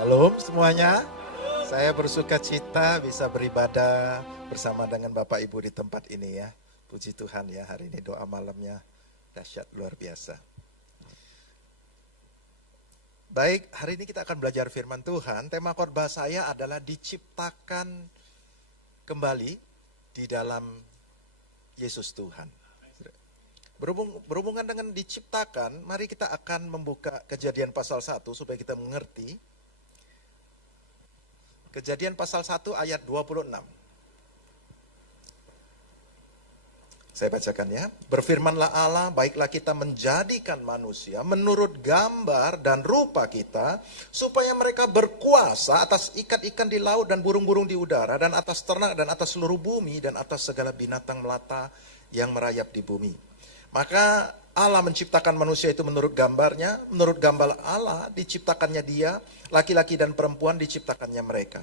Shalom semuanya. Saya bersuka cita bisa beribadah bersama dengan Bapak Ibu di tempat ini ya. Puji Tuhan ya, hari ini doa malamnya dahsyat luar biasa. Baik, hari ini kita akan belajar firman Tuhan. Tema khotbah saya adalah diciptakan kembali di dalam Yesus Tuhan. Berhubungan dengan diciptakan, mari kita akan membuka Kejadian pasal 1 supaya kita mengerti. Kejadian pasal 1 ayat 26. Saya bacakan ya. Berfirmanlah Allah, baiklah kita menjadikan manusia menurut gambar dan rupa kita, supaya mereka berkuasa atas ikan-ikan di laut dan burung-burung di udara, dan atas ternak dan atas seluruh bumi, dan atas segala binatang melata yang merayap di bumi. Maka Allah menciptakan manusia itu menurut gambarnya, menurut gambar Allah diciptakannya dia, laki-laki dan perempuan diciptakannya mereka.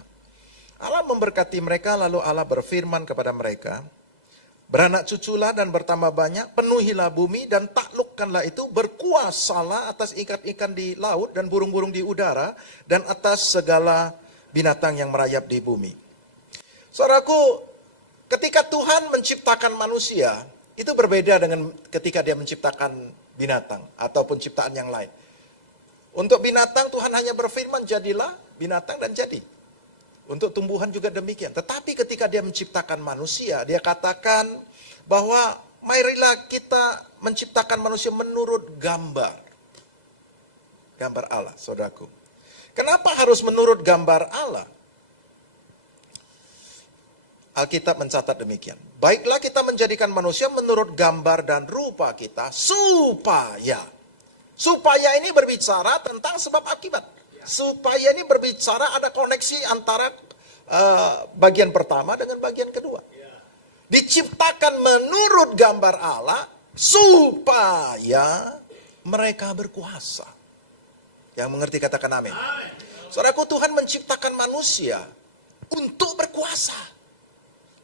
Allah memberkati mereka, lalu Allah berfirman kepada mereka, beranak cuculah dan bertambah banyak, penuhilah bumi dan taklukkanlah itu, berkuasalah atas ikan-ikan di laut dan burung-burung di udara, dan atas segala binatang yang merayap di bumi. Saudaraku, ketika Tuhan menciptakan manusia, itu berbeda dengan ketika dia menciptakan binatang ataupun ciptaan yang lain. Untuk binatang Tuhan hanya berfirman, jadilah binatang dan jadi. Untuk tumbuhan juga demikian. Tetapi ketika dia menciptakan manusia, dia katakan bahwa marilah kita menciptakan manusia menurut gambar. Gambar Allah, saudaraku. Kenapa harus menurut gambar Allah? Alkitab mencatat demikian. Baiklah kita menjadikan manusia menurut gambar dan rupa kita, supaya ini berbicara tentang sebab akibat. Supaya ini berbicara ada koneksi antara bagian pertama dengan bagian kedua. Diciptakan menurut gambar Allah supaya mereka berkuasa. Yang mengerti katakan amin. Saudaraku, Tuhan menciptakan manusia untuk berkuasa.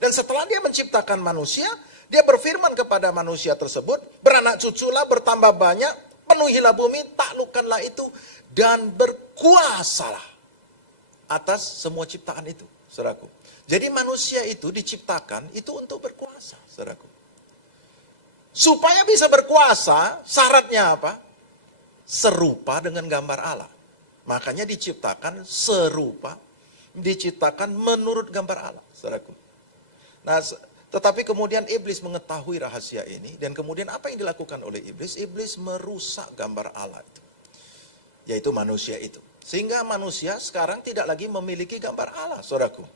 Dan setelah dia menciptakan manusia, dia berfirman kepada manusia tersebut, beranak cuculah, bertambah banyak, penuhilah bumi, taklukkanlah itu, dan berkuasalah atas semua ciptaan itu, saudaraku. Jadi manusia itu diciptakan itu untuk berkuasa, saudaraku. Supaya bisa berkuasa, syaratnya apa? Serupa dengan gambar Allah. Makanya diciptakan serupa, diciptakan menurut gambar Allah, saudaraku. Nah, tetapi kemudian iblis mengetahui rahasia ini, dan kemudian apa yang dilakukan oleh iblis? Iblis merusak gambar Allah itu, yaitu manusia itu. Sehingga manusia sekarang tidak lagi memiliki gambar Allah, saudaraku.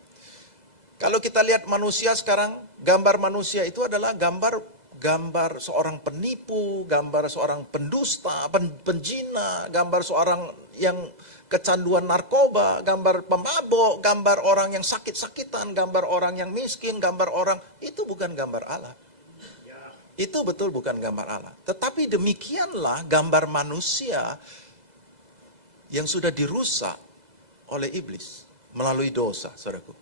Kalau kita lihat manusia sekarang, gambar manusia itu adalah gambar seorang penipu, gambar seorang pendusta, penjina, gambar seorang yang kecanduan narkoba, gambar pemabok, gambar orang yang sakit-sakitan, gambar orang yang miskin, gambar orang, itu bukan gambar Allah. Itu betul bukan gambar Allah. Tetapi demikianlah gambar manusia yang sudah dirusak oleh iblis melalui dosa, saudaraku.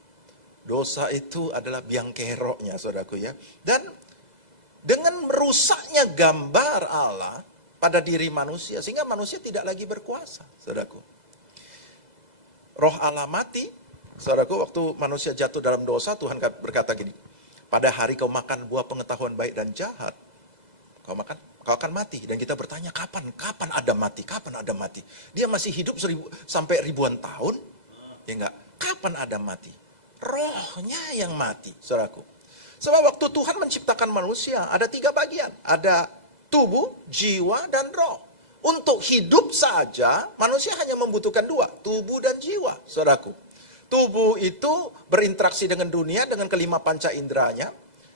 Dosa itu adalah biang keroknya, saudaraku ya. Dan dengan merusaknya gambar Allah pada diri manusia, sehingga manusia tidak lagi berkuasa, saudaraku. Roh Allah mati, saudaraku, waktu manusia jatuh dalam dosa, Tuhan berkata gini, pada hari kau makan buah pengetahuan baik dan jahat, kau akan mati. Dan kita bertanya, kapan Adam mati? Kapan Adam mati? Dia masih hidup sampai ribuan tahun? Ya enggak, kapan Adam mati? Rohnya yang mati, saudaraku. Sebab waktu Tuhan menciptakan manusia, ada 3 bagian. Ada tubuh, jiwa, dan roh. Untuk hidup saja, manusia hanya membutuhkan 2, tubuh dan jiwa, saudaraku. Tubuh itu berinteraksi dengan dunia, dengan kelima panca inderanya,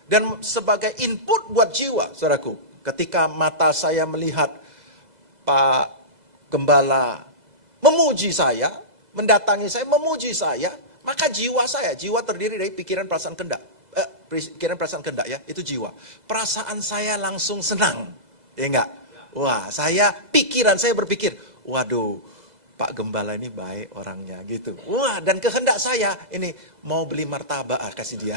dan sebagai input buat jiwa, saudaraku. Ketika mata saya melihat Pak Gembala memuji saya, mendatangi saya, memuji saya, maka jiwa terdiri dari pikiran, perasaan, kehendak. Pikiran, perasaan, kehendak ya, itu jiwa. Perasaan saya langsung senang, ya enggak? Wah, pikiran saya berpikir, waduh, Pak Gembala ini baik orangnya gitu. Wah, dan kehendak saya ini mau beli martabak, kasih dia.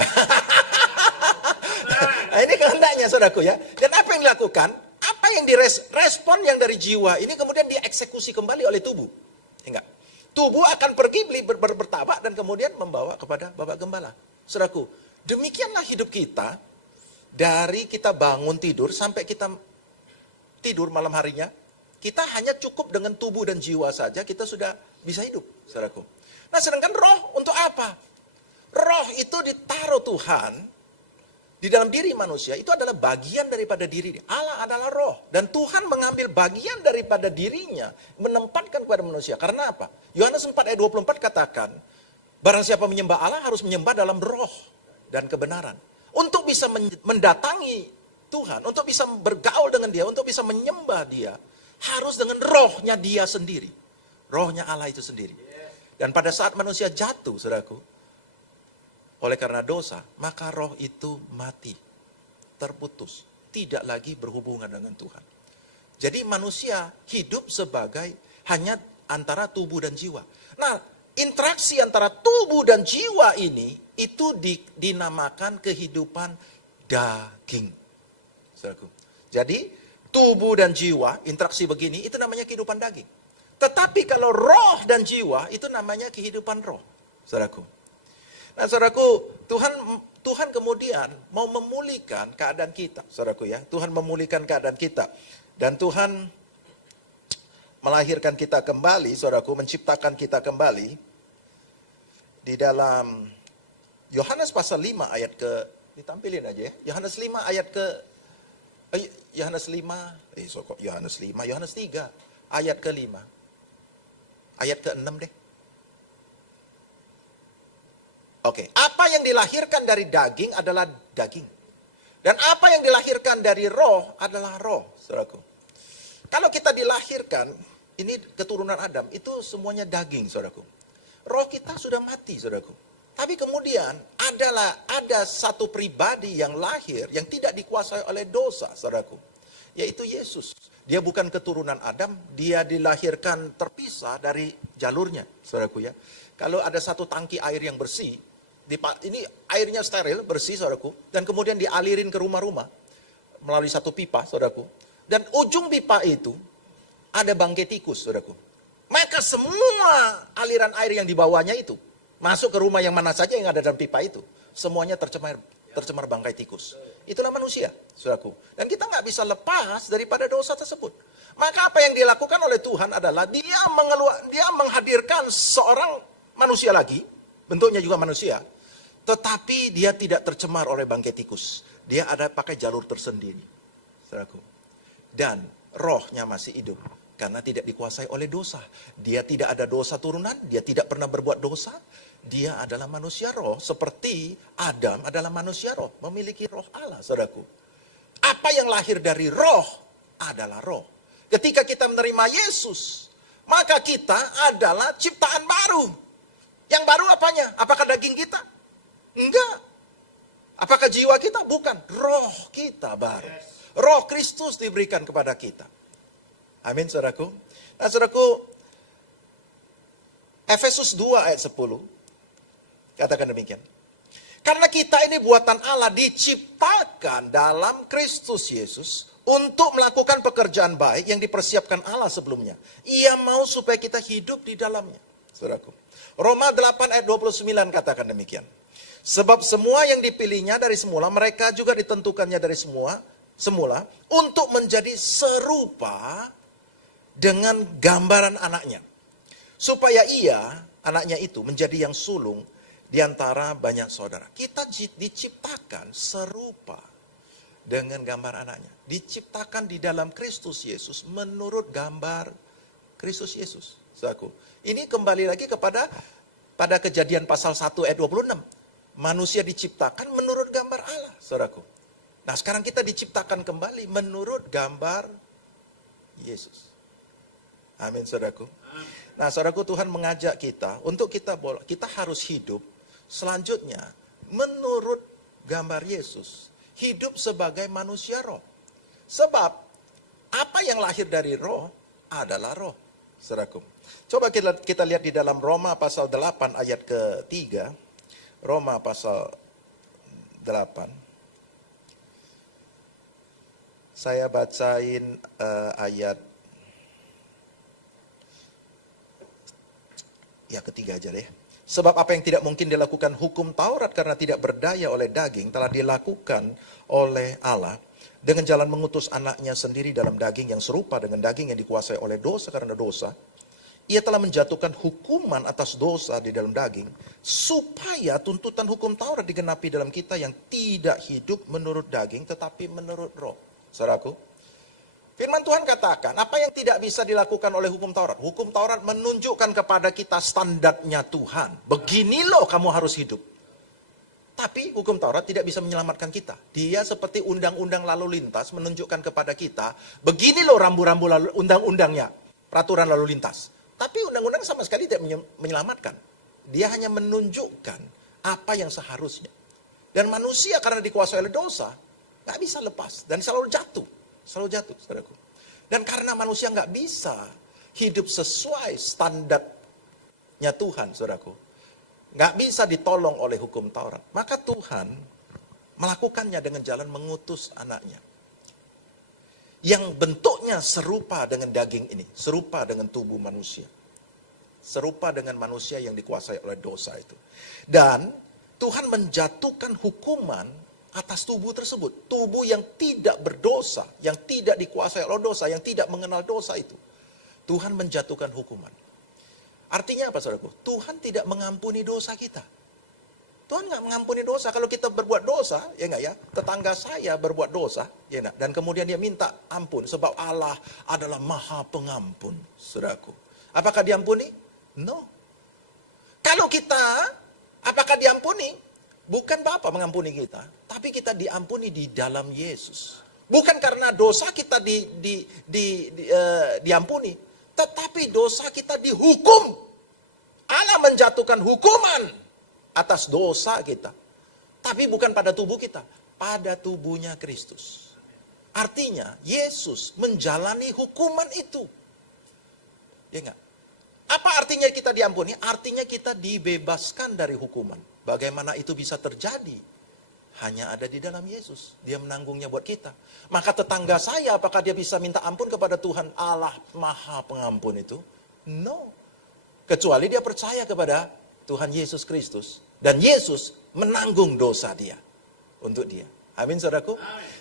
Nah, ini kehendaknya, saudaraku ya. Dan apa yang dilakukan? Apa yang direspon yang dari jiwa ini kemudian dieksekusi kembali oleh tubuh. Enggak. tubuh akan pergi bertabak dan kemudian membawa kepada babak gembala. Saudaraku, demikianlah hidup kita dari kita bangun tidur sampai kita tidur malam harinya. Kita hanya cukup dengan tubuh dan jiwa saja kita sudah bisa hidup, saudaraku. Nah, sedangkan roh untuk apa? Roh itu ditaruh Tuhan di dalam diri manusia, itu adalah bagian daripada diri. Allah adalah roh. Dan Tuhan mengambil bagian daripada dirinya, menempatkan kepada manusia. Karena apa? Yohanes 4 ayat 24 katakan, barang siapa menyembah Allah harus menyembah dalam roh dan kebenaran. Untuk bisa mendatangi Tuhan, untuk bisa bergaul dengan dia, untuk bisa menyembah dia, harus dengan rohnya dia sendiri. Rohnya Allah itu sendiri. Dan pada saat manusia jatuh, saudaraku, oleh karena dosa, maka roh itu mati, terputus, tidak lagi berhubungan dengan Tuhan. Jadi manusia hidup sebagai hanya antara tubuh dan jiwa. Nah, interaksi antara tubuh dan jiwa ini, itu dinamakan kehidupan daging. Saudaraku. Jadi, tubuh dan jiwa, interaksi begini, itu namanya kehidupan daging. Tetapi kalau roh dan jiwa, itu namanya kehidupan roh. Saudaraku. Nah, saudaraku, Tuhan kemudian mau memulihkan keadaan kita, saudaraku ya. Tuhan memulihkan keadaan kita. Dan Tuhan melahirkan kita kembali, saudaraku, menciptakan kita kembali. Di dalam Yohanes pasal 5 ayat ke, ditampilin aja ya. Yohanes 5 ayat ke, Yohanes 5, Yohanes 3 ayat ke 5. Ayat ke 6 deh. Oke, apa yang dilahirkan dari daging adalah daging. Dan apa yang dilahirkan dari roh adalah roh, saudaraku. Kalau kita dilahirkan, ini keturunan Adam, itu semuanya daging, saudaraku. Roh kita sudah mati, saudaraku. Tapi kemudian ada satu pribadi yang lahir, yang tidak dikuasai oleh dosa, saudaraku. Yaitu Yesus. Dia bukan keturunan Adam, dia dilahirkan terpisah dari jalurnya, saudaraku ya. Kalau ada satu tangki air yang bersih, ini airnya steril, bersih, saudaraku. Dan kemudian dialirin ke rumah-rumah melalui satu pipa, saudaraku. Dan ujung pipa itu ada bangkai tikus, saudaraku. Maka semua aliran air yang dibawanya itu masuk ke rumah yang mana saja yang ada dalam pipa itu, semuanya tercemar bangkai tikus. Itulah manusia, saudaraku. Dan kita nggak bisa lepas daripada dosa tersebut. Maka apa yang dilakukan oleh Tuhan adalah dia menghadirkan seorang manusia lagi, bentuknya juga manusia, tetapi dia tidak tercemar oleh bangkai tikus. Dia ada pakai jalur tersendiri, saudaraku. Dan rohnya masih hidup karena tidak dikuasai oleh dosa. Dia tidak ada dosa turunan, dia tidak pernah berbuat dosa. Dia adalah manusia roh, seperti Adam adalah manusia roh, memiliki roh Allah, saudaraku. Apa yang lahir dari roh adalah roh. Ketika kita menerima Yesus, maka kita adalah ciptaan baru. Yang baru apanya? Apakah daging kita? Enggak. Apakah jiwa kita? Bukan. Roh kita baru. Roh Kristus diberikan kepada kita. Amin, saudaraku. Nah, saudaraku, Efesus 2 ayat 10 katakan demikian. Karena kita ini buatan Allah, diciptakan dalam Kristus Yesus untuk melakukan pekerjaan baik yang dipersiapkan Allah sebelumnya. Ia mau supaya kita hidup di dalamnya, saudaraku. Roma 8 ayat 29 katakan demikian. Sebab semua yang dipilihnya dari semula, mereka juga ditentukannya dari semula untuk menjadi serupa dengan gambaran anaknya. Supaya anaknya itu menjadi yang sulung di antara banyak saudara. Kita diciptakan serupa dengan gambar anaknya. Diciptakan di dalam Kristus Yesus menurut gambar Kristus Yesus. Saudaraku, ini kembali lagi pada Kejadian pasal 1 ayat 26. Manusia diciptakan menurut gambar Allah, saudaraku. Nah, sekarang kita diciptakan kembali menurut gambar Yesus. Amin, saudaraku. Nah, saudaraku, Tuhan mengajak kita untuk kita harus hidup selanjutnya menurut gambar Yesus. Hidup sebagai manusia roh. Sebab apa yang lahir dari roh adalah roh, saudaraku. Coba kita lihat di dalam Roma pasal 8 ayat ke-3. Roma pasal 8. Saya bacain ayat Ya ketiga aja deh. Sebab apa yang tidak mungkin dilakukan hukum Taurat karena tidak berdaya oleh daging, telah dilakukan oleh Allah dengan jalan mengutus anaknya sendiri dalam daging yang serupa dengan daging yang dikuasai oleh dosa karena dosa. Ia telah menjatuhkan hukuman atas dosa di dalam daging, supaya tuntutan hukum Taurat digenapi dalam kita yang tidak hidup menurut daging, tetapi menurut roh. Saudaraku, firman Tuhan katakan, apa yang tidak bisa dilakukan oleh hukum Taurat? Hukum Taurat menunjukkan kepada kita standarnya Tuhan. Begini loh kamu harus hidup. Tapi hukum Taurat tidak bisa menyelamatkan kita. Dia seperti undang-undang lalu lintas menunjukkan kepada kita, begini loh rambu-rambu undang-undangnya, peraturan lalu lintas. Tapi undang-undang sama sekali tidak menyelamatkan. Dia hanya menunjukkan apa yang seharusnya. Dan manusia karena dikuasai oleh dosa, gak bisa lepas. Dan selalu jatuh, saudaraku. Dan karena manusia gak bisa hidup sesuai standarnya Tuhan, saudaraku. Gak bisa ditolong oleh hukum Taurat. Maka Tuhan melakukannya dengan jalan mengutus anaknya. Yang bentuknya serupa dengan daging ini, serupa dengan tubuh manusia. Serupa dengan manusia yang dikuasai oleh dosa itu. Dan Tuhan menjatuhkan hukuman atas tubuh tersebut. Tubuh yang tidak berdosa, yang tidak dikuasai oleh dosa, yang tidak mengenal dosa itu. Tuhan menjatuhkan hukuman. Artinya apa, saudaraku? Tuhan tidak mengampuni dosa kita. Tuhan nggak mengampuni dosa. Kalau kita berbuat dosa, ya nggak ya? Tetangga saya berbuat dosa, ya nggak? Dan kemudian dia minta ampun. Sebab Allah adalah maha pengampun, saudaraku. Apakah diampuni? No. Kalau kita, apakah diampuni? Bukan Bapa mengampuni kita, tapi kita diampuni di dalam Yesus. Bukan karena dosa kita diampuni, tetapi dosa kita dihukum. Allah menjatuhkan hukuman atas dosa kita. Tapi bukan pada tubuh kita, pada tubuhnya Kristus. Artinya, Yesus menjalani hukuman itu. Ya enggak? Apa artinya kita diampuni? Artinya kita dibebaskan dari hukuman. Bagaimana itu bisa terjadi? Hanya ada di dalam Yesus. Dia menanggungnya buat kita. Maka tetangga saya, apakah dia bisa minta ampun kepada Tuhan Allah Maha Pengampun itu? No. Kecuali dia percaya kepada Tuhan Yesus Kristus. Dan Yesus menanggung dosa dia. Untuk dia. Amin, saudaraku?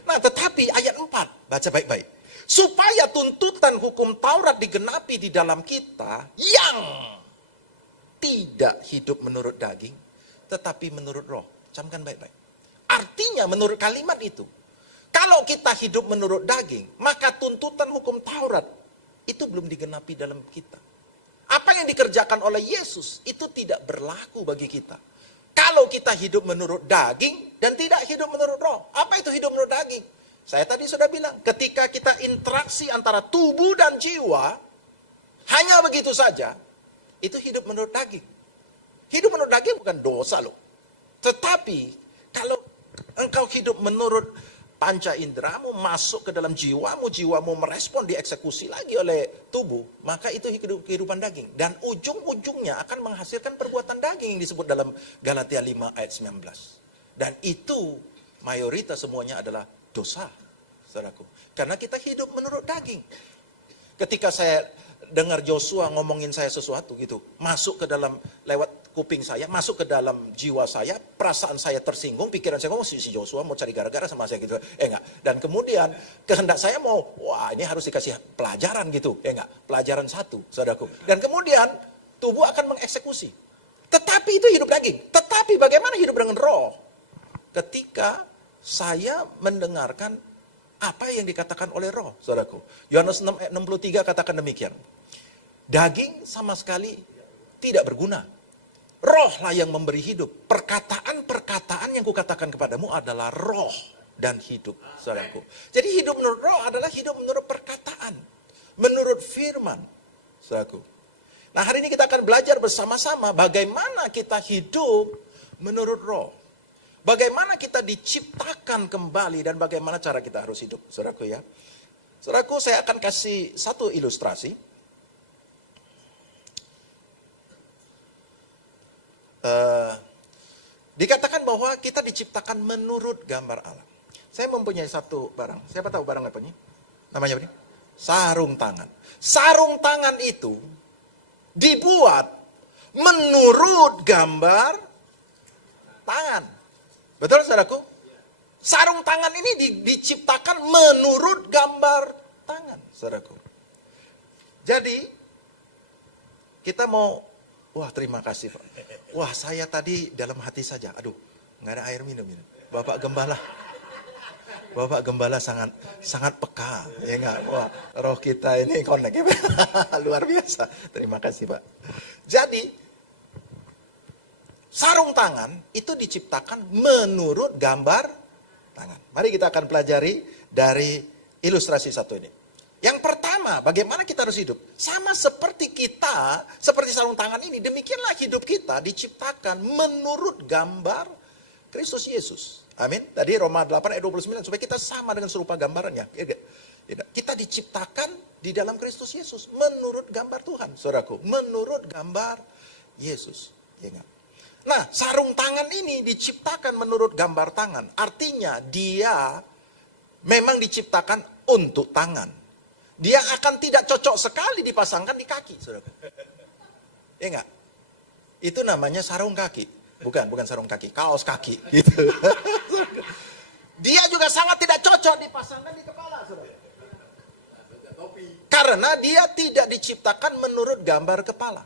Nah, tetapi ayat 4. Baca baik-baik. Supaya tuntutan hukum Taurat digenapi di dalam kita yang tidak hidup menurut daging, tetapi menurut roh. Camkan baik-baik. Artinya menurut kalimat itu, kalau kita hidup menurut daging, maka tuntutan hukum Taurat itu belum digenapi dalam kita. Apa yang dikerjakan oleh Yesus itu tidak berlaku bagi kita. Kalau kita hidup menurut daging dan tidak hidup menurut roh. Apa itu hidup menurut daging? Saya tadi sudah bilang, ketika kita interaksi antara tubuh dan jiwa, hanya begitu saja, itu hidup menurut daging. Hidup menurut daging bukan dosa loh. Tetapi, kalau engkau hidup menurut panca inderamu, masuk ke dalam jiwamu merespon dieksekusi lagi oleh tubuh, maka itu kehidupan daging. Dan ujung-ujungnya akan menghasilkan perbuatan daging yang disebut dalam Galatia 5 ayat 19. Dan itu mayoritas semuanya adalah dosa, saudaraku. Karena kita hidup menurut daging. Ketika saya dengar Joshua ngomongin saya sesuatu gitu, masuk ke dalam, lewat kuping saya, masuk ke dalam jiwa saya, perasaan saya tersinggung, pikiran saya ngomong, si Joshua mau cari gara-gara sama saya gitu. Enggak. Dan kemudian kehendak saya mau, wah ini harus dikasih pelajaran gitu. Enggak. Pelajaran satu, saudaraku. Dan kemudian tubuh akan mengeksekusi. Tetapi itu hidup daging. Tetapi bagaimana hidup dengan roh? Ketika saya mendengarkan apa yang dikatakan oleh roh, saudaraku. Yohanes 6 ayat 63 katakan demikian. Daging sama sekali tidak berguna. Rohlah yang memberi hidup. Perkataan-perkataan yang kukatakan kepadamu adalah roh dan hidup, saudaraku. Jadi hidup menurut roh adalah hidup menurut perkataan. Menurut firman, saudaraku. Nah, hari ini kita akan belajar bersama-sama bagaimana kita hidup menurut roh. Bagaimana kita diciptakan kembali dan bagaimana cara kita harus hidup, saudaraku ya. Saudaraku, saya akan kasih satu ilustrasi. Dikatakan bahwa kita diciptakan menurut gambar Allah. Saya mempunyai satu barang. Siapa tahu barang apa ini? Namanya apa ini? Sarung tangan. Sarung tangan itu dibuat menurut gambar tangan. Betul saudaraku? Sarung tangan ini diciptakan menurut gambar tangan, saudaraku. Jadi, kita mau, wah terima kasih Pak. Wah saya tadi dalam hati saja, aduh nggak ada air minum. Bapak Gembala sangat peka, ya nggak? Wah roh kita ini connect, luar biasa. Terima kasih Pak. Jadi, sarung tangan itu diciptakan menurut gambar tangan. Mari kita akan pelajari dari ilustrasi satu ini. Yang pertama, bagaimana kita harus hidup? Sama seperti kita, seperti sarung tangan ini, demikianlah hidup kita diciptakan menurut gambar Kristus Yesus. Amin. Tadi Roma 8 ayat 29, supaya kita sama dengan serupa gambarannya. Kita diciptakan di dalam Kristus Yesus, menurut gambar Tuhan, saudaraku. Menurut gambar Yesus. Nah, sarung tangan ini diciptakan menurut gambar tangan. Artinya, dia memang diciptakan untuk tangan. Dia akan tidak cocok sekali dipasangkan di kaki, saudara. Ya enggak? Itu namanya sarung kaki. Bukan sarung kaki, kaos kaki. Gitu. Dia juga sangat tidak cocok dipasangkan di kepala, saudara. Karena dia tidak diciptakan menurut gambar kepala.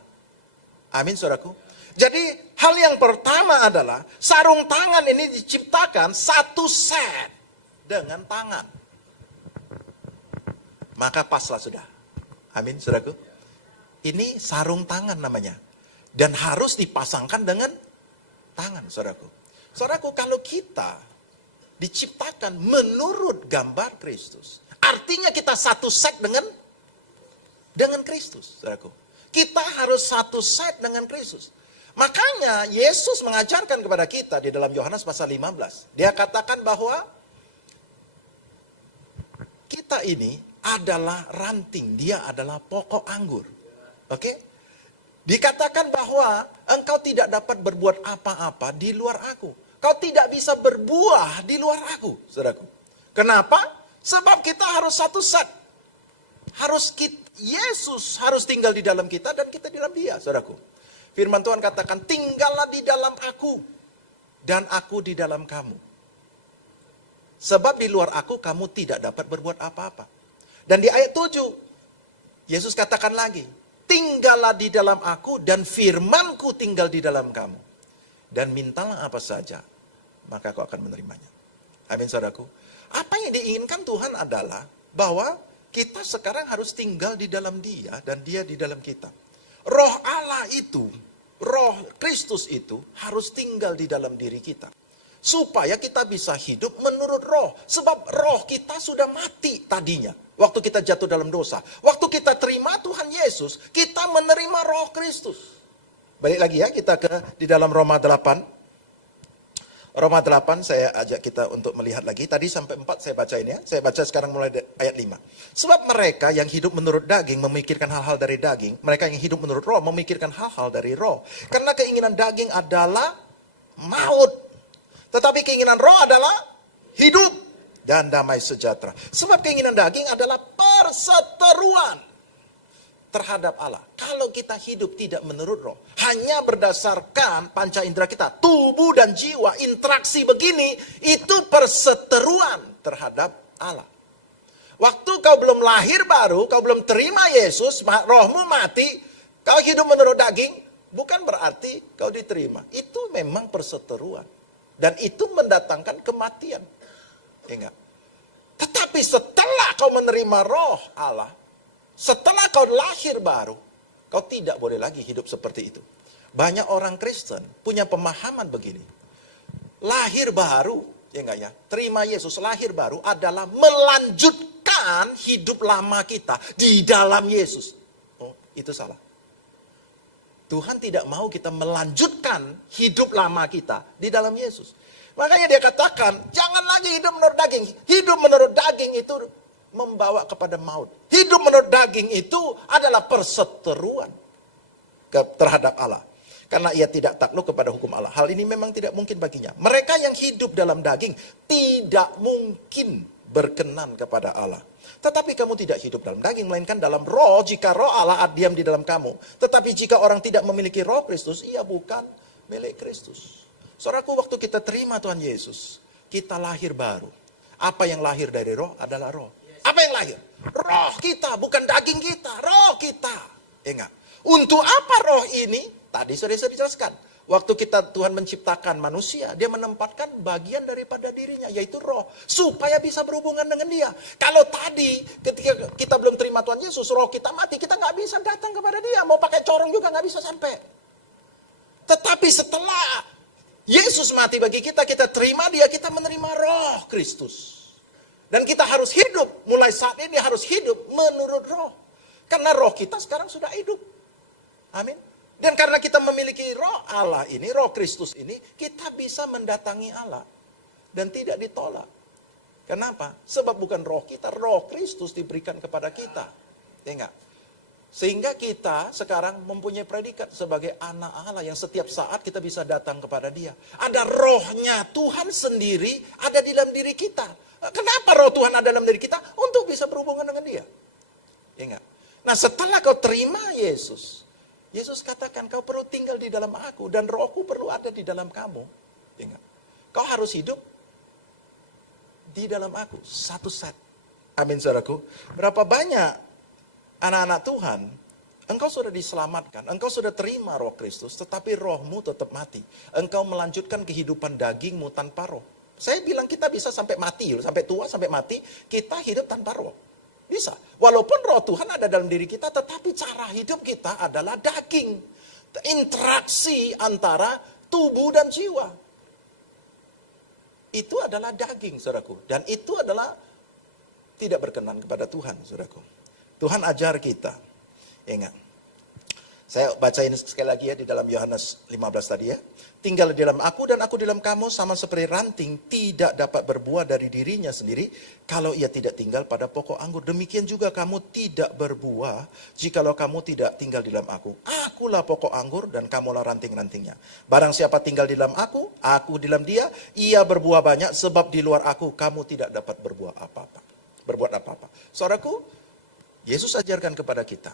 Amin, saudaraku. Jadi, hal yang pertama adalah, sarung tangan ini diciptakan satu set dengan tangan. Maka paslah sudah. Amin, saudaraku. Ini sarung tangan namanya. Dan harus dipasangkan dengan tangan, saudaraku. Saudaraku, kalau kita diciptakan menurut gambar Kristus, artinya kita satu set dengan Kristus, saudaraku. Kita harus satu set dengan Kristus. Makanya Yesus mengajarkan kepada kita di dalam Yohanes pasal 15. Dia katakan bahwa kita ini adalah ranting, dia adalah pokok anggur. Oke? Dikatakan bahwa engkau tidak dapat berbuat apa-apa di luar aku. Kau tidak bisa berbuah di luar aku, saudaraku. Kenapa? Sebab kita harus satu set. Yesus harus tinggal di dalam kita dan kita di dalam dia, saudaraku. Firman Tuhan katakan, tinggallah di dalam aku dan aku di dalam kamu. Sebab di luar aku kamu tidak dapat berbuat apa-apa. Dan di ayat 7, Yesus katakan lagi, tinggallah di dalam aku dan firmanku tinggal di dalam kamu. Dan mintalah apa saja, maka kau akan menerimanya. Amin, saudaraku. Apa yang diinginkan Tuhan adalah bahwa kita sekarang harus tinggal di dalam dia dan dia di dalam kita. Roh Allah itu, roh Kristus itu harus tinggal di dalam diri kita. Supaya kita bisa hidup menurut roh. Sebab roh kita sudah mati tadinya. Waktu kita jatuh dalam dosa. Waktu kita terima Tuhan Yesus, kita menerima roh Kristus. Balik lagi ya, kita di dalam Roma 8. Roma 8 saya ajak kita untuk melihat lagi. Tadi sampai 4 saya bacain ya. Saya baca sekarang mulai ayat 5. Sebab mereka yang hidup menurut daging memikirkan hal-hal dari daging. Mereka yang hidup menurut roh memikirkan hal-hal dari roh. Karena keinginan daging adalah maut. Tetapi keinginan roh adalah hidup dan damai sejahtera. Sebab keinginan daging adalah perseteruan terhadap Allah. Kalau kita hidup tidak menurut roh, hanya berdasarkan panca indera kita, tubuh dan jiwa, interaksi begini, itu perseteruan terhadap Allah. Waktu kau belum lahir baru, kau belum terima Yesus, rohmu mati, kau hidup menurut daging, bukan berarti kau diterima. Itu memang perseteruan. Dan itu mendatangkan kematian. Ingat. Tetapi setelah kau menerima roh Allah, setelah kau lahir baru, kau tidak boleh lagi hidup seperti itu. Banyak orang Kristen punya pemahaman begini. Lahir baru, ya enggak ya? Terima Yesus, lahir baru adalah melanjutkan hidup lama kita di dalam Yesus. Oh, itu salah. Tuhan tidak mau kita melanjutkan hidup lama kita di dalam Yesus. Makanya dia katakan, jangan lagi hidup menurut daging. Hidup menurut daging itu membawa kepada maut. Hidup menurut daging itu adalah perseteruan terhadap Allah. Karena ia tidak takluk kepada hukum Allah. Hal ini memang tidak mungkin baginya. Mereka yang hidup dalam daging tidak mungkin berkenan kepada Allah. Tetapi kamu tidak hidup dalam daging, melainkan dalam roh. Jika roh Allah diam di dalam kamu. Tetapi jika orang tidak memiliki roh Kristus, ia bukan milik Kristus. Saudaraku, waktu kita terima Tuhan Yesus, kita lahir baru. Apa yang lahir dari roh adalah roh. Apa yang lahir? Roh kita, bukan daging kita. Roh kita. Ingat. Untuk apa roh ini? Tadi sudah saya jelaskan. Waktu Tuhan menciptakan manusia, dia menempatkan bagian daripada dirinya, yaitu roh, supaya bisa berhubungan dengan dia. Kalau tadi, ketika kita belum terima Tuhan Yesus, roh kita mati, kita nggak bisa datang kepada dia. Mau pakai corong juga nggak bisa sampai. Tetapi setelah Yesus mati bagi kita, kita terima dia, kita menerima roh Kristus. Dan kita harus hidup, mulai saat ini harus hidup menurut roh. Karena roh kita sekarang sudah hidup. Amin. Dan karena kita memiliki roh Allah ini, roh Kristus ini, kita bisa mendatangi Allah. Dan tidak ditolak. Kenapa? Sebab bukan roh kita, roh Kristus diberikan kepada kita. Ingat. Sehingga kita sekarang mempunyai predikat sebagai anak Allah yang setiap saat kita bisa datang kepada dia. Ada rohnya Tuhan sendiri ada di dalam diri kita. Kenapa roh Tuhan ada dalam diri kita? Untuk bisa berhubungan dengan dia. Ingat. Nah setelah kau terima Yesus, Yesus katakan, kau perlu tinggal di dalam aku, dan rohku perlu ada di dalam kamu. Ingat, kau harus hidup di dalam aku, satu saat. Amin, saudaraku. Berapa banyak anak-anak Tuhan, engkau sudah diselamatkan, engkau sudah terima roh Kristus, tetapi rohmu tetap mati. Engkau melanjutkan kehidupan dagingmu tanpa roh. Saya bilang kita bisa sampai mati, sampai tua, sampai mati, kita hidup tanpa roh. Bisa. Walaupun roh Tuhan ada dalam diri kita, tetapi cara hidup kita adalah daging. Interaksi antara tubuh dan jiwa. Itu adalah daging, saudaraku. Dan itu adalah tidak berkenan kepada Tuhan, saudaraku. Tuhan ajar kita. Ingat. Saya bacain sekali lagi ya di dalam Yohanes 15 tadi ya. Tinggal di dalam aku dan aku di dalam kamu, sama seperti ranting tidak dapat berbuah dari dirinya sendiri kalau ia tidak tinggal pada pokok anggur. Demikian juga kamu tidak berbuah jikalau kamu tidak tinggal di dalam aku. Akulah pokok anggur dan kamulah ranting-rantingnya. Barang siapa tinggal di dalam aku di dalam dia, ia berbuah banyak, sebab di luar aku kamu tidak dapat berbuat apa-apa. Saudaraku, Yesus ajarkan kepada kita,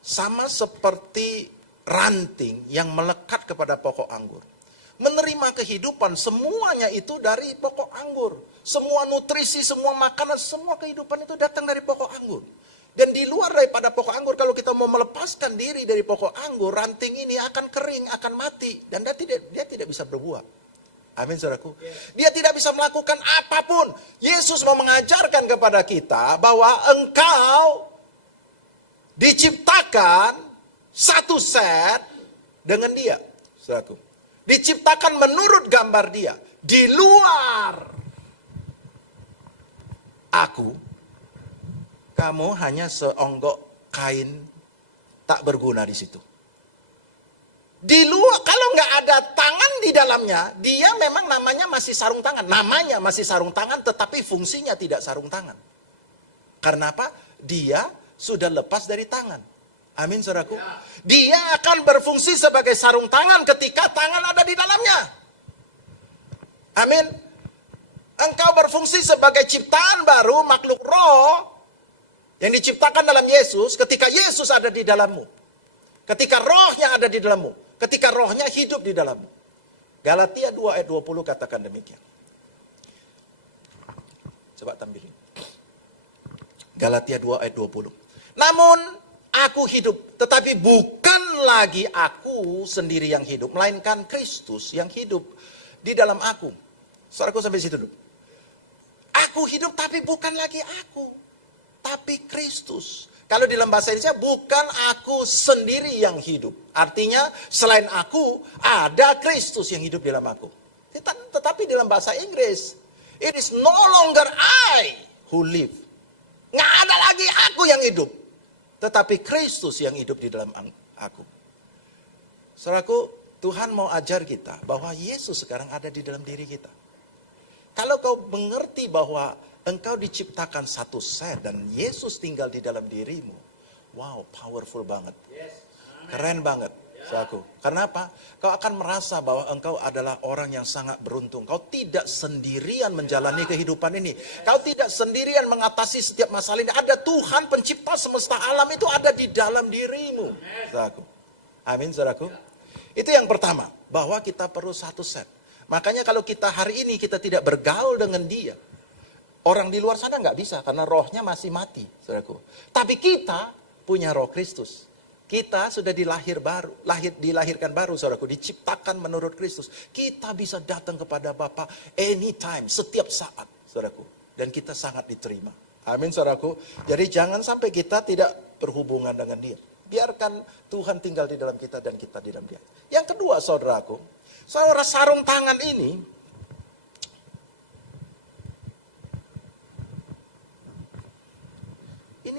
sama seperti ranting yang melekat kepada pokok anggur. Menerima kehidupan semuanya itu dari pokok anggur. Semua nutrisi, semua makanan, semua kehidupan itu datang dari pokok anggur. Dan di luar daripada pokok anggur, kalau kita mau melepaskan diri dari pokok anggur, ranting ini akan kering, akan mati. Dan dia tidak bisa berbuah. Amin, saudaraku. Dia tidak bisa melakukan apapun. Yesus mau mengajarkan kepada kita bahwa engkau diciptakan satu set dengan dia, saudaraku. Diciptakan menurut gambar dia. Di luar aku, kamu hanya seonggok kain tak berguna di situ. Di luar, kalau nggak ada tangan di dalamnya, dia memang namanya masih sarung tangan. Namanya masih sarung tangan, tetapi fungsinya tidak sarung tangan. Karena apa? Dia sudah lepas dari tangan. Amin, saudaraku. Dia akan berfungsi sebagai sarung tangan ketika tangan ada di dalamnya. Amin. Engkau berfungsi sebagai ciptaan baru, makhluk roh yang diciptakan dalam Yesus ketika Yesus ada di dalammu. Ketika rohnya ada di dalammu. Ketika rohnya hidup di dalammu. Galatia 2 ayat 20 katakan demikian. Coba tampilin. Galatia 2 ayat 20. Namun aku hidup, tetapi bukan lagi aku sendiri yang hidup, melainkan Kristus yang hidup di dalam aku. Saudaraku, sampai situ dulu. Aku hidup, tapi bukan lagi aku, tapi Kristus. Kalau di dalam bahasa Indonesia, bukan aku sendiri yang hidup. Artinya, selain aku, ada Kristus yang hidup di dalam aku. Tetapi dalam bahasa Inggris, it is no longer I who live. Nggak ada lagi aku yang hidup. Tetapi Kristus yang hidup di dalam aku. Saudaraku, Tuhan mau ajar kita bahwa Yesus sekarang ada di dalam diri kita. Kalau kau mengerti bahwa engkau diciptakan satu set dan Yesus tinggal di dalam dirimu. Wow, powerful banget. Keren banget. Saudaraku. Karena apa? Kau akan merasa bahwa engkau adalah orang yang sangat beruntung. Kau tidak sendirian menjalani kehidupan ini. Kau tidak sendirian mengatasi setiap masalah ini. Ada Tuhan pencipta semesta alam itu ada di dalam dirimu. Saudaraku. Amin, saudaraku. Itu yang pertama. Bahwa kita perlu satu set. Makanya kalau kita hari ini kita tidak bergaul dengan dia. Orang di luar sana nggak bisa karena rohnya masih mati, saudaraku. Tapi kita punya roh Kristus. Kita sudah dilahirkan baru, saudaraku, diciptakan menurut Kristus. Kita bisa datang kepada Bapa anytime, setiap saat, saudaraku. Dan kita sangat diterima. Amin, saudaraku. Jadi jangan sampai kita tidak berhubungan dengan dia. Biarkan Tuhan tinggal di dalam kita dan kita di dalam dia. Yang kedua, saudaraku, saudara, sarung tangan ini,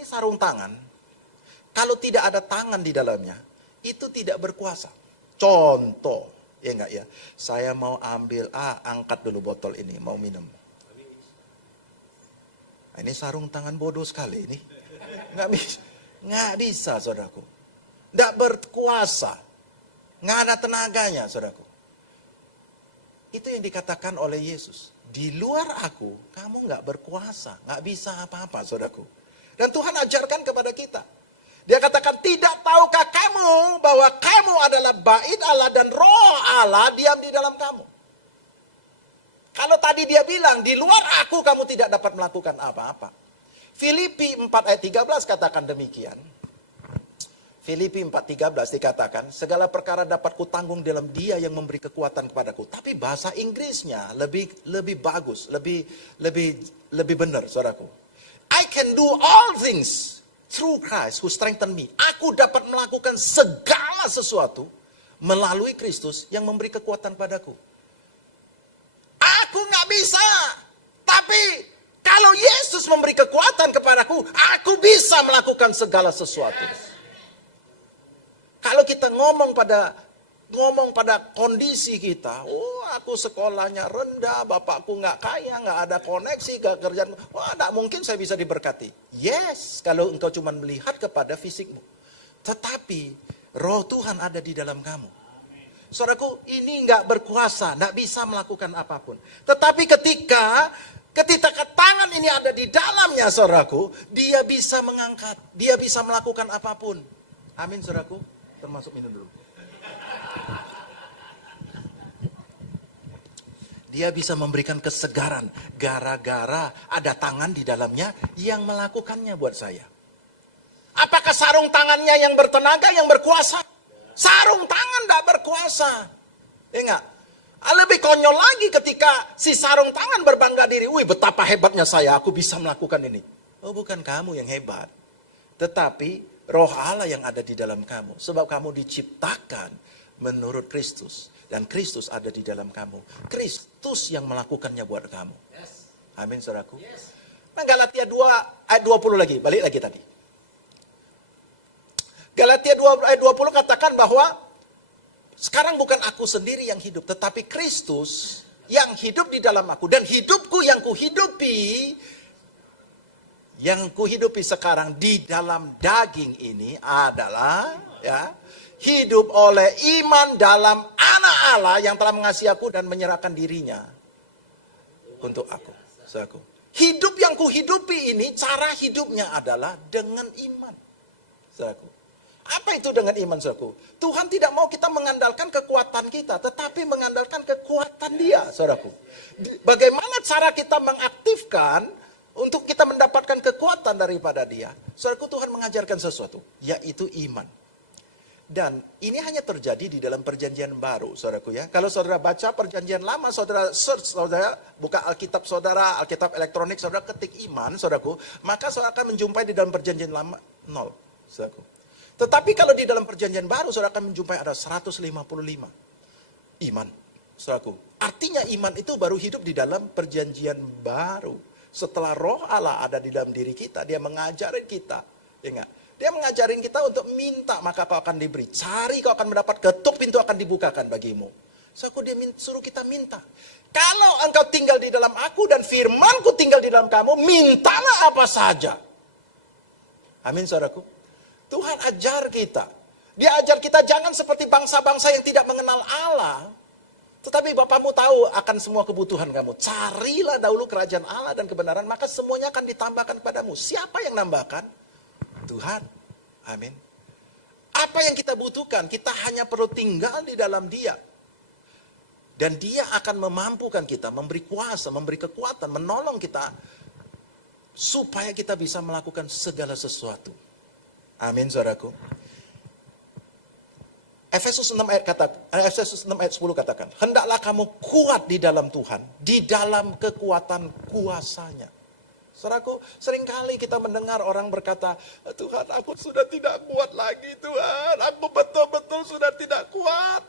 sarung tangan, kalau tidak ada tangan di dalamnya, itu tidak berkuasa. Contoh, ya enggak ya, saya mau ambil, angkat dulu botol ini, mau minum. Nah, ini sarung tangan bodoh sekali ini. Nggak bisa, saudaraku. Nggak berkuasa. Nggak ada tenaganya, saudaraku. Itu yang dikatakan oleh Yesus. Di luar aku, kamu nggak berkuasa. Nggak bisa apa-apa, saudaraku. Dan Tuhan ajarkan kepada kita. Dia katakan, tidak tahukah kamu bahwa kamu adalah bait Allah dan roh Allah diam di dalam kamu. Kalau tadi dia bilang, di luar aku kamu tidak dapat melakukan apa-apa. Filipi 4 ayat 13 katakan demikian. Filipi 4:13 dikatakan, segala perkara dapat kutanggung dalam dia yang memberi kekuatan kepadaku. Tapi bahasa Inggrisnya lebih bagus, lebih benar, saudaraku. I can do all things through Christ who strengthen me. Aku dapat melakukan segala sesuatu melalui Kristus yang memberi kekuatan padaku. Aku nggak bisa, tapi kalau Yesus memberi kekuatan kepadaku, aku bisa melakukan segala sesuatu. Kalau kita ngomong pada kondisi kita, aku sekolahnya rendah, bapakku nggak kaya, nggak ada koneksi, nggak kerjaan, nggak mungkin saya bisa diberkati. Yes, kalau engkau cuma melihat kepada fisikmu. Tetapi roh Tuhan ada di dalam kamu. Saudaraku, ini nggak berkuasa, nggak bisa melakukan apapun. Tetapi ketika tangan ini ada di dalamnya, saudaraku, dia bisa mengangkat, dia bisa melakukan apapun. Amin, saudaraku. Termasuk minum dulu. Dia bisa memberikan kesegaran gara-gara ada tangan di dalamnya yang melakukannya buat saya. Apakah sarung tangannya yang bertenaga, yang berkuasa? Sarung tangan tidak berkuasa. Ya enggak? Lebih konyol lagi ketika si sarung tangan berbangga diri. Wih, betapa hebatnya saya, aku bisa melakukan ini. Oh, bukan kamu yang hebat. Tetapi roh Allah yang ada di dalam kamu. Sebab kamu diciptakan menurut Kristus. Dan Kristus ada di dalam kamu. Kristus yang melakukannya buat kamu. Amin, saudaraku. Nah, Galatia 2 ayat 20 lagi. Balik lagi tadi. Galatia 2 ayat 20 katakan bahwa sekarang bukan aku sendiri yang hidup. Tetapi Kristus yang hidup di dalam aku. Dan hidupku yang kuhidupi sekarang di dalam daging ini adalah hidup oleh iman dalam anak Allah yang telah mengasihi aku dan menyerahkan dirinya untuk aku. Saudaraku. Hidup yang kuhidupi ini, cara hidupnya adalah dengan iman. Saudaraku. Apa itu dengan iman, saudaraku? Tuhan tidak mau kita mengandalkan kekuatan kita, tetapi mengandalkan kekuatan Dia, saudaraku. Bagaimana cara kita mengaktifkan untuk kita mendapatkan kekuatan daripada Dia? Saudaraku, Tuhan mengajarkan sesuatu, yaitu iman. Dan ini hanya terjadi di dalam perjanjian baru, saudaraku ya. Kalau saudara baca perjanjian lama, saudara search, saudara buka Alkitab saudara, Alkitab elektronik, saudara ketik iman, saudaraku, maka saudara akan menjumpai di dalam perjanjian lama 0, saudaraku. Tetapi kalau di dalam perjanjian baru, saudara akan menjumpai ada 155 iman, saudaraku. Artinya iman itu baru hidup di dalam perjanjian baru. Setelah roh Allah ada di dalam diri kita, Dia mengajarin kita, ya enggak? Dia mengajarin kita untuk minta, maka kau akan diberi. Cari, kau akan mendapat. Ketuk, pintu akan dibukakan bagimu. So, dia suruh kita minta. Kalau engkau tinggal di dalam aku dan firmanku tinggal di dalam kamu, mintalah apa saja. Amin, saudaraku. Tuhan ajar kita. Dia ajar kita jangan seperti bangsa-bangsa yang tidak mengenal Allah. Tetapi Bapamu tahu akan semua kebutuhan kamu. Carilah dahulu kerajaan Allah dan kebenaran, maka semuanya akan ditambahkan kepadamu. Siapa yang nambahkan? Tuhan. Amin. Apa yang kita butuhkan? Kita hanya perlu tinggal di dalam Dia. Dan Dia akan memampukan kita, memberi kuasa, memberi kekuatan, menolong kita, supaya kita bisa melakukan segala sesuatu. Amin, saudaraku. Efesus 6 ayat 10 katakan, hendaklah kamu kuat di dalam Tuhan, di dalam kekuatan kuasa-Nya. Saudaraku, seringkali kita mendengar orang berkata, Tuhan, aku sudah tidak kuat lagi, Tuhan. Aku betul-betul sudah tidak kuat.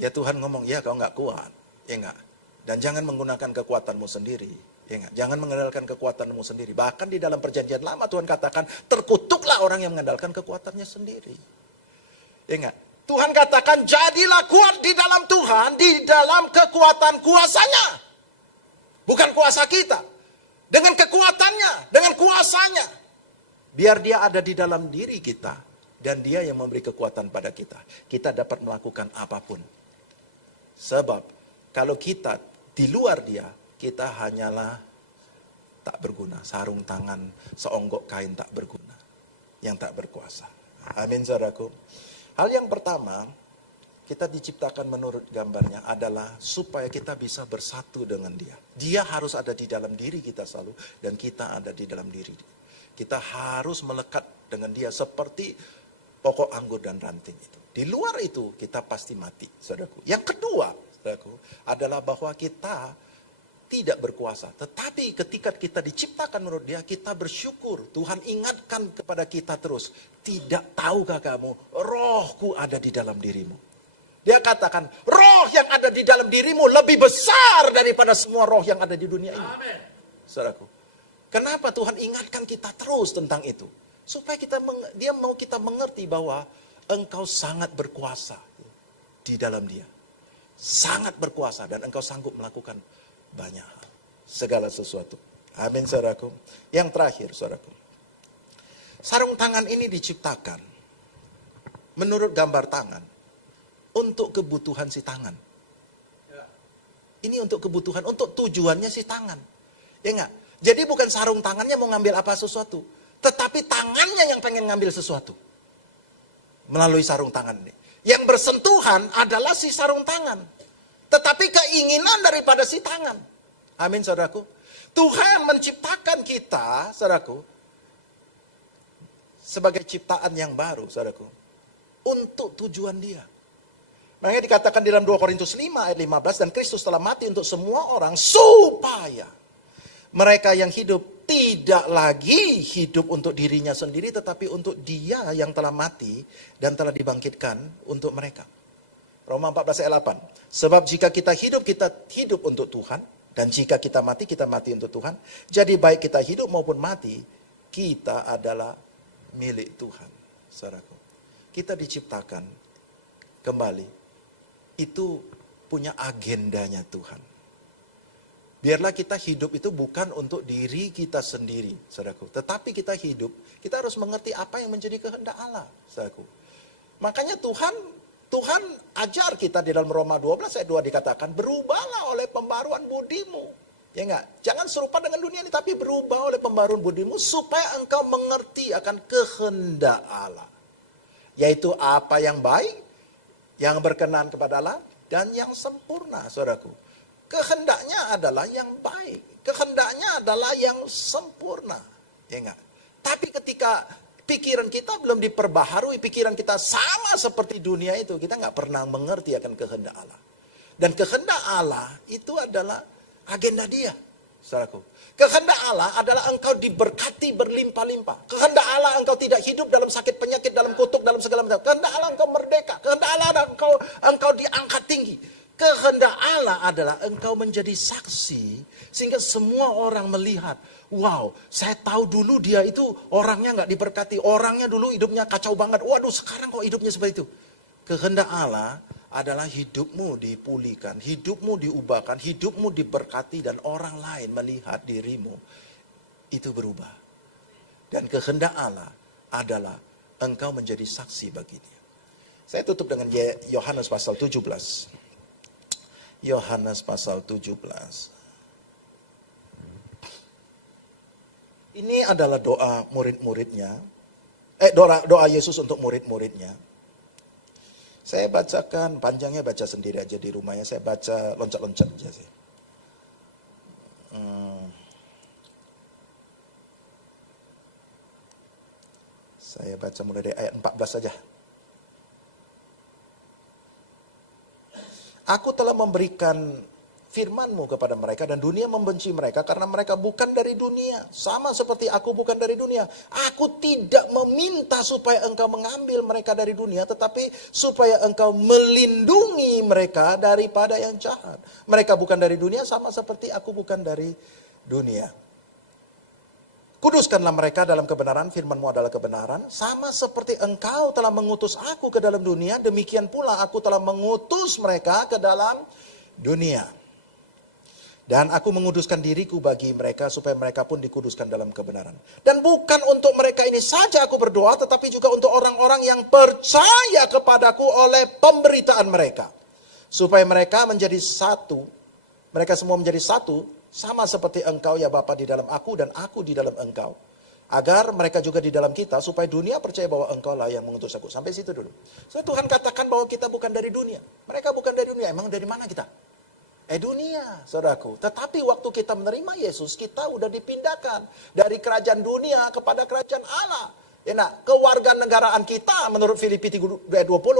Ya Tuhan ngomong, ya kau nggak kuat. Ya enggak. Dan jangan menggunakan kekuatanmu sendiri. Ya enggak. Jangan mengandalkan kekuatanmu sendiri. Bahkan di dalam perjanjian lama Tuhan katakan, terkutuklah orang yang mengandalkan kekuatannya sendiri. Ya enggak? Tuhan katakan, jadilah kuat di dalam Tuhan, di dalam kekuatan kuasa-Nya. Bukan kuasa kita. Dengan kekuatannya, dengan kuasanya. Biar Dia ada di dalam diri kita. Dan Dia yang memberi kekuatan pada kita. Kita dapat melakukan apapun. Sebab, kalau kita di luar Dia, kita hanyalah tak berguna. Sarung tangan, seonggok kain tak berguna. Yang tak berkuasa. Amin, saudaraku. Hal yang pertama, kita diciptakan menurut gambarnya adalah supaya kita bisa bersatu dengan Dia. Dia harus ada di dalam diri kita selalu, dan kita ada di dalam diri. Kita harus melekat dengan Dia seperti pokok anggur dan ranting itu. Di luar itu, kita pasti mati, saudaraku. Yang kedua, saudaraku, adalah bahwa kita tidak berkuasa. Tetapi ketika kita diciptakan menurut Dia, kita bersyukur. Tuhan ingatkan kepada kita terus. Tidak tahukah kamu, rohku ada di dalam dirimu. Dia katakan, roh yang ada di dalam dirimu lebih besar daripada semua roh yang ada di dunia ini. Amen. Saudaraku, kenapa Tuhan ingatkan kita terus tentang itu? Supaya Dia mau kita mengerti bahwa engkau sangat berkuasa di dalam Dia. Sangat berkuasa dan engkau sanggup melakukan banyak hal. Segala sesuatu. Amin, saudaraku. Yang terakhir, saudaraku. Sarung tangan ini diciptakan menurut gambar tangan untuk kebutuhan si tangan. Ini untuk kebutuhan, untuk tujuannya si tangan. Ya enggak? Jadi bukan sarung tangannya mau ngambil apa sesuatu, tetapi tangannya yang pengen ngambil sesuatu. Melalui sarung tangan ini. Yang bersentuhan adalah si sarung tangan. Tetapi keinginan daripada si tangan. Amin, saudaraku. Tuhan menciptakan kita, saudaraku, sebagai ciptaan yang baru, saudaraku, untuk tujuan Dia. Makanya dikatakan di dalam 2 Korintus 5 ayat 15, dan Kristus telah mati untuk semua orang, supaya mereka yang hidup tidak lagi hidup untuk dirinya sendiri, tetapi untuk Dia yang telah mati dan telah dibangkitkan untuk mereka. Roma 14 ayat 8. Sebab jika kita hidup untuk Tuhan, dan jika kita mati untuk Tuhan. Jadi baik kita hidup maupun mati, kita adalah milik Tuhan. Saudaraku, kita diciptakan kembali, itu punya agendanya Tuhan. Biarlah kita hidup itu bukan untuk diri kita sendiri, saudaraku. Tetapi kita hidup, kita harus mengerti apa yang menjadi kehendak Allah, saudaraku. Makanya Tuhan ajar kita di dalam Roma 12 ayat 2 dikatakan, berubahlah oleh pembaruan budimu. Ya enggak? Jangan serupa dengan dunia ini, tapi berubah oleh pembaruan budimu supaya engkau mengerti akan kehendak Allah. Yaitu apa yang baik, yang berkenan kepada Allah, dan yang sempurna, saudaraku. Kehendaknya adalah yang baik. Kehendaknya adalah yang sempurna. Ya enggak? Tapi ketika pikiran kita belum diperbaharui, pikiran kita sama seperti dunia itu, kita nggak pernah mengerti akan kehendak Allah. Dan kehendak Allah itu adalah agenda Dia, saudaraku. Kehendak Allah adalah engkau diberkati berlimpah-limpah. Kehendak Allah engkau tidak hidup dalam sakit penyakit, dalam kutuk, dalam segala macam. Kehendak Allah engkau merdeka. Kehendak Allah adalah engkau diangkat tinggi. Kehendak Allah adalah engkau menjadi saksi sehingga semua orang melihat, wow, saya tahu dulu dia itu orangnya nggak diberkati, orangnya dulu hidupnya kacau banget. Waduh, sekarang kok hidupnya seperti itu. Kehendak Allah adalah hidupmu dipulihkan, hidupmu diubahkan, hidupmu diberkati, dan orang lain melihat dirimu itu berubah. Dan kehendak Allah adalah engkau menjadi saksi bagi dia. Saya tutup dengan Yohanes pasal 17. Yohanes pasal 17. Ini adalah doa murid-muridnya. Doa Yesus untuk murid-muridnya. Saya bacakan, panjangnya baca sendiri aja di rumahnya. Saya baca loncat-loncat aja sih. Saya baca mulai dari ayat 14 saja. Aku telah memberikan firman-Mu kepada mereka dan dunia membenci mereka karena mereka bukan dari dunia. Sama seperti aku bukan dari dunia. Aku tidak meminta supaya engkau mengambil mereka dari dunia, tetapi supaya engkau melindungi mereka daripada yang jahat. Mereka bukan dari dunia sama seperti aku bukan dari dunia. Kuduskanlah mereka dalam kebenaran, firman-Mu adalah kebenaran. Sama seperti engkau telah mengutus aku ke dalam dunia, demikian pula aku telah mengutus mereka ke dalam dunia. Dan aku menguduskan diriku bagi mereka supaya mereka pun dikuduskan dalam kebenaran. Dan bukan untuk mereka ini saja aku berdoa, tetapi juga untuk orang-orang yang percaya kepadaku oleh pemberitaan mereka. Supaya mereka menjadi satu, mereka semua menjadi satu, sama seperti engkau ya Bapa di dalam aku dan aku di dalam engkau. Agar mereka juga di dalam kita, supaya dunia percaya bahwa engkau lah yang mengutus aku. Sampai situ dulu. So, Tuhan katakan bahwa kita bukan dari dunia. Mereka bukan dari dunia. Emang dari mana kita? Dunia, saudaraku. Tetapi waktu kita menerima Yesus, kita udah dipindahkan dari kerajaan dunia kepada kerajaan Allah. Ya, nah, kewarganegaraan kita menurut Filipi 3:20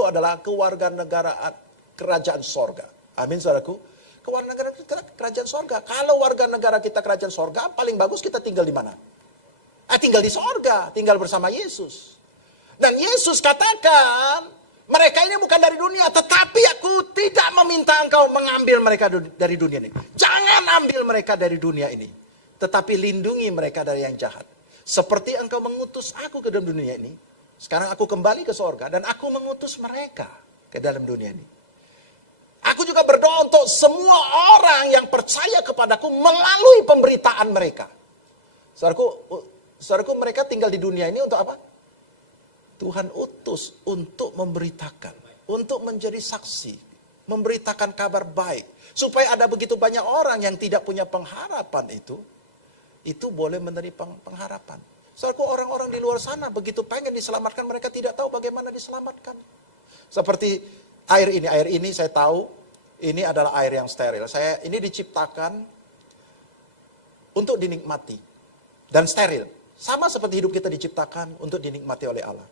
adalah kewarganegaraan kerajaan sorga. Amin, saudaraku. Kewarganegaraan kita kerajaan sorga. Kalau warga negara kita kerajaan sorga, paling bagus kita tinggal di mana? Tinggal di sorga, tinggal bersama Yesus. Dan Yesus katakan, mereka ini bukan dari dunia, tetapi aku tidak meminta engkau mengambil mereka dari dunia ini. Jangan ambil mereka dari dunia ini, tetapi lindungi mereka dari yang jahat. Seperti engkau mengutus aku ke dalam dunia ini, sekarang aku kembali ke sorga dan aku mengutus mereka ke dalam dunia ini. Aku juga berdoa untuk semua orang yang percaya kepadaku melalui pemberitaan mereka. Saudaraku, mereka tinggal di dunia ini untuk apa? Tuhan utus untuk memberitakan, untuk menjadi saksi, memberitakan kabar baik. Supaya ada begitu banyak orang yang tidak punya pengharapan itu boleh menerima pengharapan. Saudaraku, orang-orang di luar sana begitu pengen diselamatkan, mereka tidak tahu bagaimana diselamatkan. Seperti air ini saya tahu ini adalah air yang steril. Ini diciptakan untuk dinikmati dan steril. Sama seperti hidup kita diciptakan untuk dinikmati oleh Allah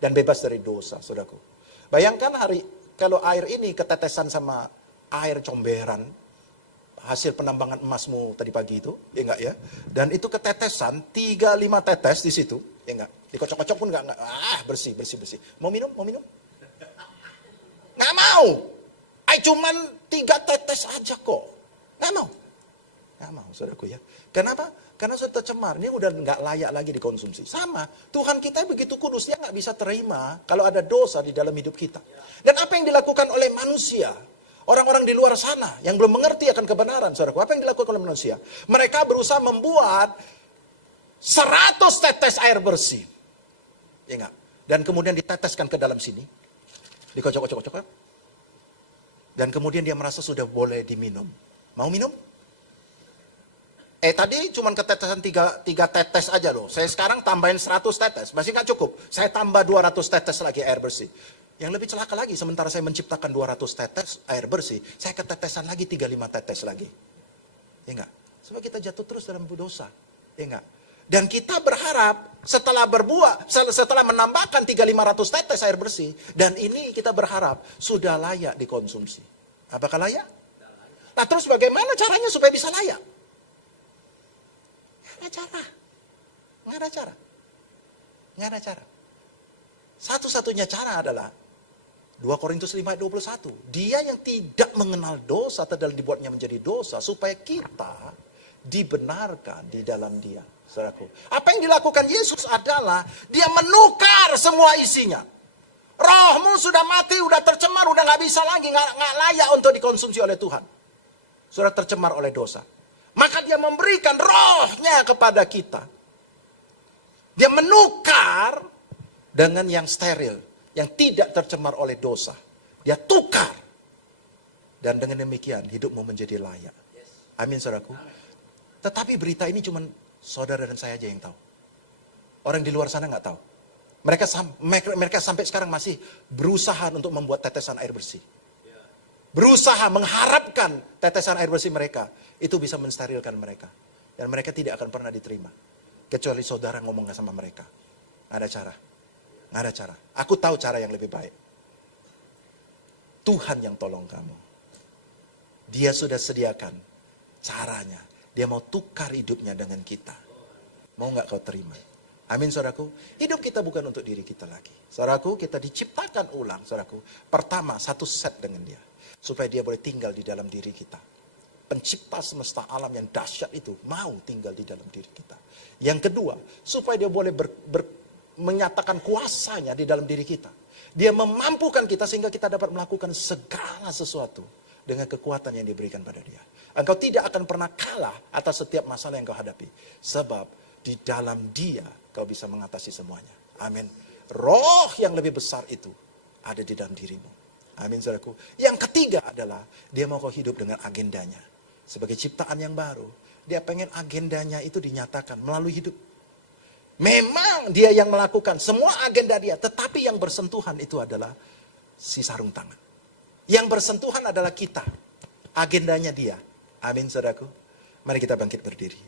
dan bebas dari dosa, saudaraku. Bayangkan kalau air ini ketetesan sama air comberan, hasil penambangan emasmu tadi pagi itu, ya enggak ya? Dan itu ketetesan 3-5 tetes di situ, ya enggak? Dikocok-kocok pun enggak, bersih. Mau minum? Nggak mau. Cuman 3 tetes aja kok. Nggak mau, saudaraku ya. Kenapa? Karena sudah tercemar. Ini udah nggak layak lagi dikonsumsi. Sama, Tuhan kita begitu kudus, dia nggak bisa terima kalau ada dosa di dalam hidup kita. Dan apa yang dilakukan oleh manusia, orang-orang di luar sana yang belum mengerti akan kebenaran, saudaraku, apa yang dilakukan oleh manusia? Mereka berusaha membuat 100 tetes air bersih. Ya enggak? Dan kemudian diteteskan ke dalam sini. Dikocok-kocok. Dan kemudian dia merasa sudah boleh diminum. Mau minum? Tadi cuma ketetesan 3 tetes aja loh. Saya sekarang tambahin 100 tetes. Masih nggak cukup. Saya tambah 200 tetes lagi air bersih. Yang lebih celaka lagi, sementara saya menciptakan 200 tetes air bersih, saya ketetesan lagi 3-5 tetes lagi. Ya enggak? Sebab kita jatuh terus dalam dosa. Ya enggak? Dan kita berharap setelah menambahkan 300-500 tetes air bersih, dan ini kita berharap sudah layak dikonsumsi. Apakah layak? Nah, terus bagaimana caranya supaya bisa layak? Nggak ada cara. Satu-satunya cara adalah 2 Korintus 5:21. Dia yang tidak mengenal dosa telah dibuatnya menjadi dosa supaya kita dibenarkan di dalam Dia. Saudaraku, apa yang dilakukan Yesus adalah dia menukar semua isinya. Rohmu sudah mati, sudah tercemar, sudah nggak bisa lagi, nggak layak untuk dikonsumsi oleh Tuhan. Sudah tercemar oleh dosa. Maka dia memberikan rohnya kepada kita. Dia menukar dengan yang steril, yang tidak tercemar oleh dosa. Dia tukar. Dan dengan demikian hidupmu menjadi layak. Amin, saudaraku. Tetapi berita ini cuma saudara dan saya aja yang tahu. Orang di luar sana nggak tahu. Mereka sampai sekarang masih berusaha untuk membuat tetesan air bersih. Berusaha mengharapkan tetesan air bersih mereka itu bisa mensterilkan mereka. Dan mereka tidak akan pernah diterima. Kecuali saudara ngomong sama mereka. Nggak ada cara. Nggak ada cara. Aku tahu cara yang lebih baik. Tuhan yang tolong kamu. Dia sudah sediakan caranya. Dia mau tukar hidupnya dengan kita. Mau nggak kau terima? Amin, saudaraku. Hidup kita bukan untuk diri kita lagi. Saudaraku, kita diciptakan ulang, saudaraku. Pertama, satu set dengan dia. Supaya dia boleh tinggal di dalam diri kita. Pencipta semesta alam yang dahsyat itu mau tinggal di dalam diri kita. Yang kedua, supaya dia boleh menyatakan kuasanya di dalam diri kita. Dia memampukan kita sehingga kita dapat melakukan segala sesuatu dengan kekuatan yang diberikan pada dia. Engkau tidak akan pernah kalah atas setiap masalah yang kau hadapi. Sebab di dalam dia kau bisa mengatasi semuanya. Amin. Roh yang lebih besar itu ada di dalam dirimu. Amin, saudaraku. Yang ketiga adalah dia mau kau hidup dengan agendanya. Sebagai ciptaan yang baru, dia pengen agendanya itu dinyatakan melalui hidup. Memang dia yang melakukan semua agenda dia, tetapi yang bersentuhan itu adalah si sarung tangan. Yang bersentuhan adalah kita. Agendanya dia. Amin, saudaraku. Mari kita bangkit berdiri.